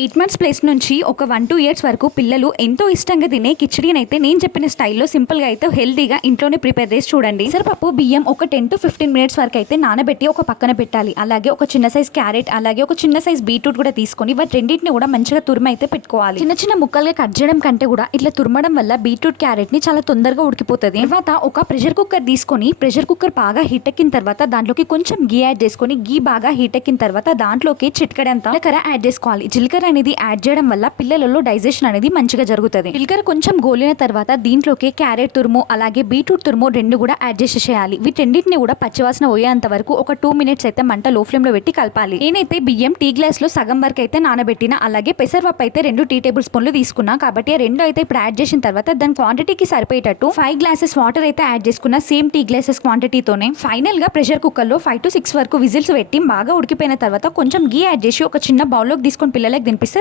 8 months place నుంచి ఒక 1-2 years వరకు పిల్లలు ఎంతో ఇష్టంగా తినే కిచడీని అయితే నేను చెప్పిన స్టైల్లో సింపుల్గా అయితే హెల్తీగా ఇంట్లోనే ప్రిపేర్ చేసి చూడండి. పెసరపప్పు బియ్యం ఒక 10-15 మినిట్స్ వరకు అయితే నానబెట్టి ఒక పక్కన పెట్టాలి. అలాగే ఒక చిన్న సైజ్ క్యారెట్, అలాగే ఒక చిన్న సైజ్ బీట్రూట్ కూడా తీసుకొని వాటి రెండింటిని కూడా మంచిగా తురిమి అయితే పెట్టుకోవాలి. చిన్న చిన్న ముక్కలుగా కట్ చేయడం కంటే కూడా ఇట్లా తురమడం వల్ల బీట్రూట్ క్యారెట్ ని చాలా తొందరగా ఉడికిపోతుంది. తర్వాత ఒక ప్రెషర్ కుక్కర్ తీసుకొని ప్రెషర్ కుక్కర్ బాగా హీట్ ఎక్కిన తర్వాత దాంట్లోకి కొంచెం గీ యాడ్ చేసుకొని గీ బాగా హీట్ ఎక్కిన తర్వాత దాంట్లోకి చిటికెడంత జీలకర్ర యాడ్ చేసుకోవాలి. జీలకర్ర అనేది యాడ్ చేయడం వల్ల పిల్లలలో డైజెషన్ అనేది మంచిగా జరుగుతుంది. జీలకర్ర కొంచెం గోలిన తర్వాత దీంట్లోకి క్యారెట్ తురుము అలాగే బీట్రూట్ తురుము రెండు కూడా యాడ్ చేసేయాలి. వీటన్నిటిని కూడా పచ్చివాసన పోయేంత వరకు ఒక 2 మినిట్స్ అయితే మంట లో ఫ్లేమ్ లో పెట్టి కలపాలి. నేనైతే బియ్యం టీ గ్లాస్ లో సగం వరకు అయితే నానబెట్టిన, అలాగే పెసరపప్పు అయితే 2 టీ టేబుల్ స్పూన్లు తీసుకున్నా. కాబట్టి రెండు అయితే ఇప్పుడు యాడ్ చేసిన తర్వాత దాని క్వాంటిటీకి సరిపోయేటట్టు 5 గ్లాసెస్ వాటర్ అయితే యాడ్ చేసుకున్న సేమ్ టీ గ్లాసెస్ క్వాంటిటీతోనే. ఫైనల్ గా ప్రెషర్ కుక్కర్ లో 5-6 వరకు విజిల్స్ పెట్టి బాగా ఉడికిపోయిన తర్వాత కొంచెం గీ యాడ్ చేసి ఒక చిన్న బౌల్ లోకి తీసుకొని పిల్లలకి తినిపిస్తే